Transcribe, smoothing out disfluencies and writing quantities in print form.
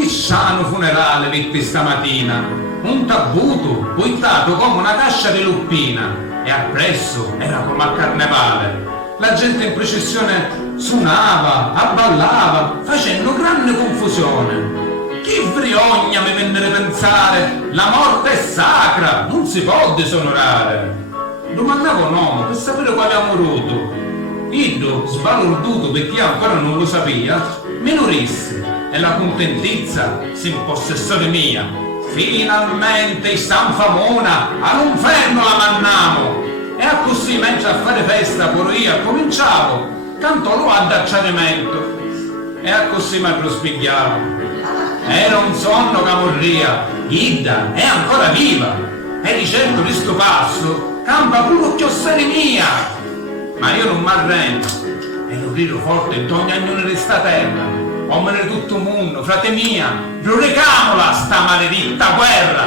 Che sano funerale vitti stamattina, un tabuto buttato come una cascia di luppina, e appresso era come a carnevale. La gente in processione suonava, abballava, facendo grande confusione. Chi vriogna mi venne a pensare, la morte è sacra, non si può disonorare. Domandavo un uomo per sapere quale amoruto. Iddo, sbalorduto perché ancora non lo sapia, mi nurisse e la contentizza si impossessò di mia. Finalmente San Famona all'inferno la mannamo. E a così mentre a fare festa pure io cominciavo, cantò lo addacciamento. E a così mi prospigliavo. Era un sonno che morria, Idda è ancora viva, e di certo di sto passo campa pure chiossere mia. Ma io non m'arrendo, e lo grido forte in ogni agnone di sta terra, uomini di tutto il mondo, frate mia, giudicamola sta maledetta guerra.